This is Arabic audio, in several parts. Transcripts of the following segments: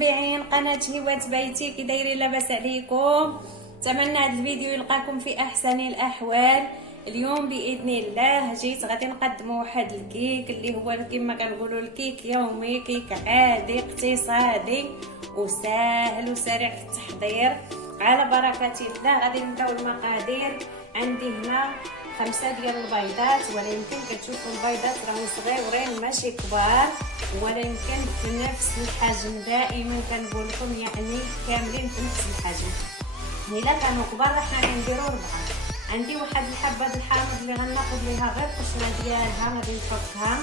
متابعين قناه شهيوات بيتي، كي دايرين؟ لاباس عليكم؟ اتمنى هذا الفيديو يلقاكم في احسن الاحوال. اليوم باذن الله جيت غادي نقدموا واحد الكيك اللي هو كما كنقولوا الكيك يومي، كيك عادي اقتصادي وسهل وسريع في التحضير على بركه الله. غادي نبداو المقادير. عندي هنا 5 ديال البيضات، ولا يمكن كتشوفوا البيضات راهم صغيورين ماشي كبار، ولا يمكن في نفس الحجم. دائما كنقول لكم يعني كاملين في نفس الحجم. الا كانوا كبار حنا غنديروا 4. عندي واحد الحبه د الحامض اللي غناخذ ليها غير القشره ديالها غادي نحطها.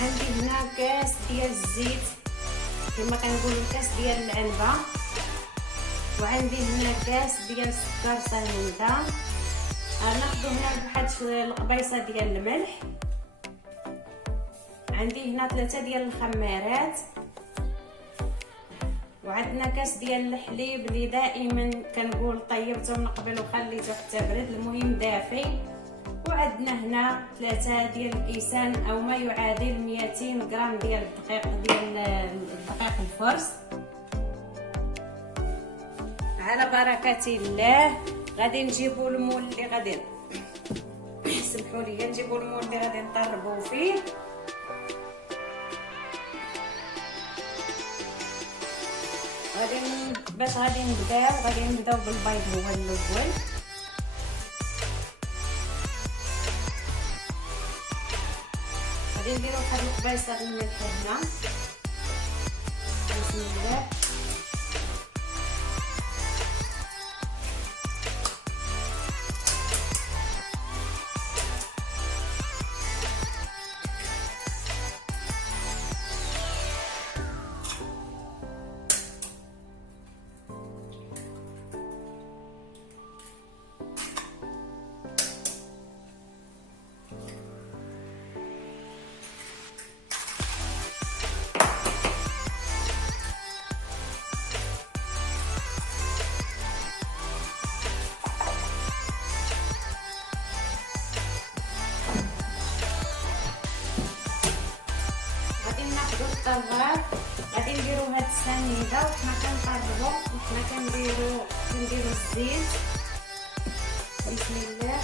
عندي هنا كاس ديال الزيت كما كنقولوا كاس ديال العنبه، وعندي هنا كاس ديال السكر سنيده. غناخذوا هنا واحد القبيصه ديال الملح. عندي هنا 3 ديال الخمارات، وعندنا كاس ديال الحليب اللي دائما كنقول طيبته من قبل وخليته حتى برد، المهم دافي. وعندنا هنا 3 ديال الكيسان او ما يعادل 200 غرام ديال الدقيق الفرز. على بركه الله غادي نجيبوا المول اللي غادي سمحوا لي، نجيبوا المول اللي غادي نطربوا فيه. باش غادي نبداو بالبيض هو الاول. غادي نديرو واحد القبيصه د الملح هنا. بسم الله. الطباخ غادي نديرو هاد السنيده وحنا كنقربو وحنا كنديرو الزيت. بسم الله.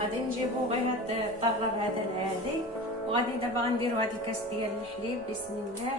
غادي نجيبو غير هاد الطرب هذا العادي، وغادي دابا غنديرو هاد الكاس ديال الحليب. بسم الله.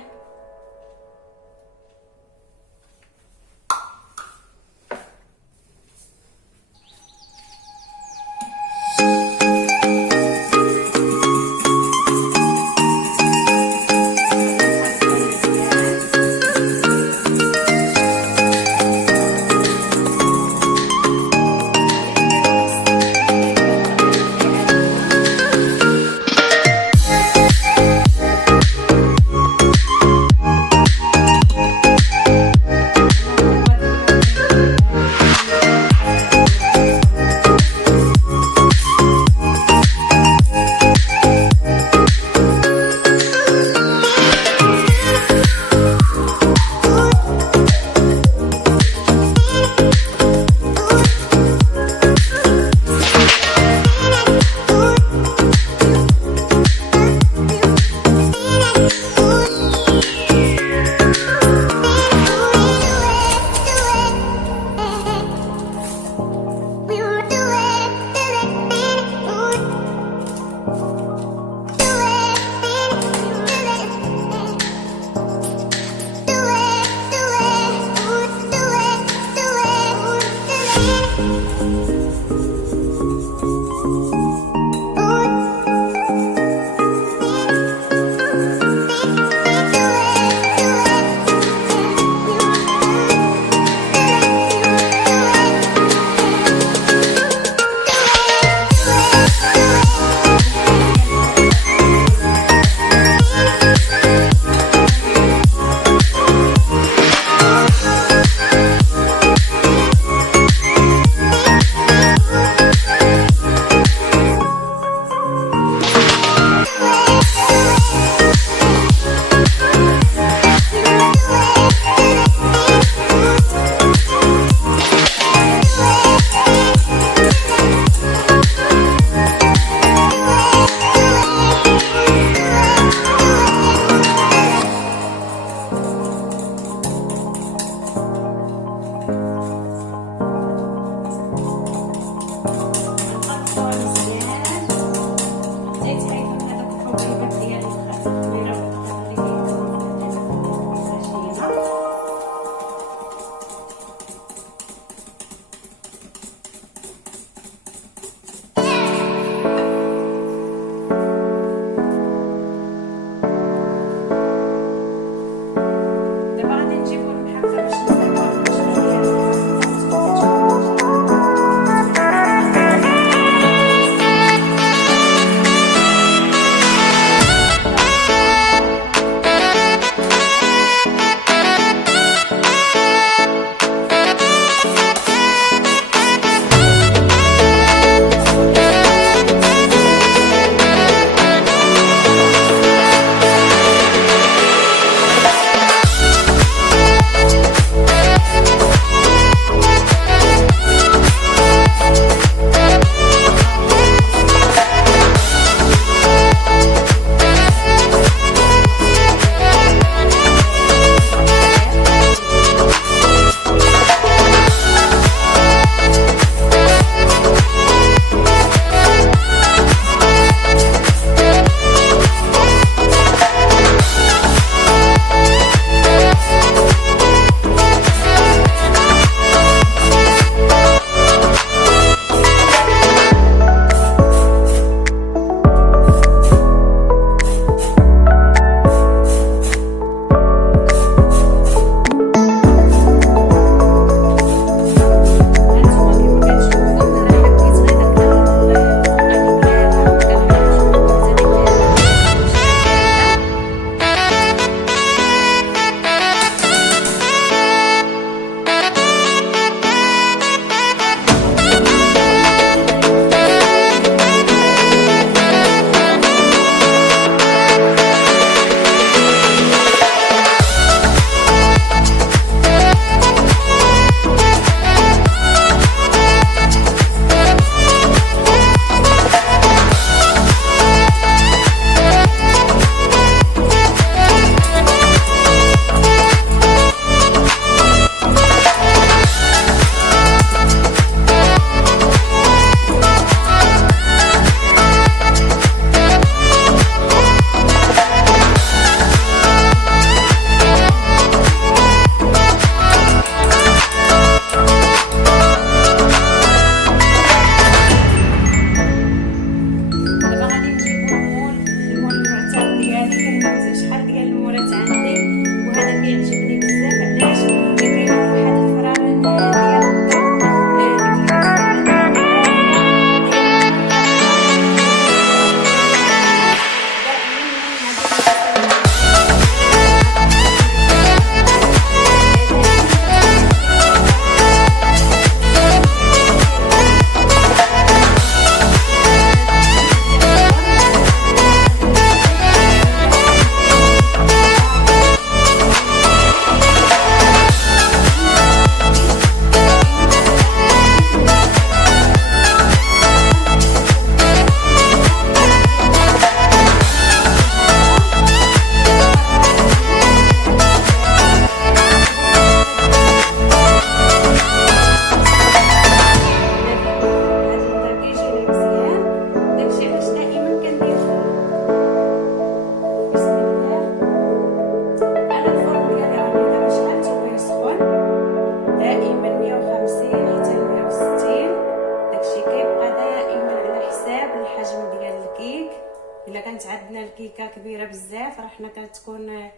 الكيكه كبيره بزاف راه حنا كتكون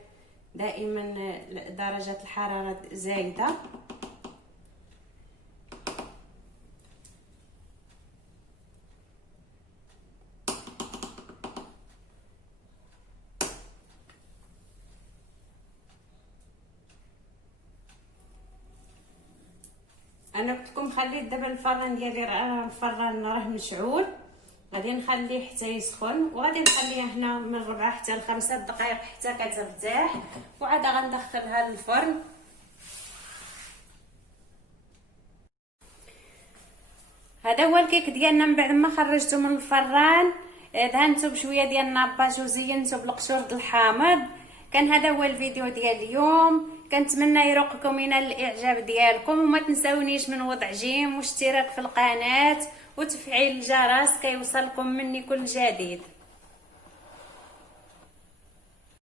دائما درجه الحراره زايده. انا قلت لكم خليت دابا الفران ديالي راه مشعول، غادي نخليه حتى يسخن وغادي نخليه هنا من 4 حتى ل 5 دقائق حتى كترتاح، وعاد غندخلها للفرن. هذا هو الكيك ديالنا من بعد ما خرجته من الفران. دهنته بشويه ديال الناباج وزينته بالقشور د الحامض. كان هذا هو الفيديو ديال اليوم، كنتمنى يروقكم ينال الاعجاب ديالكم، وما تنساونيش من وضع جيم واشتراك في القناه وتفعيل الجرس كيوصلكم مني كل جديد.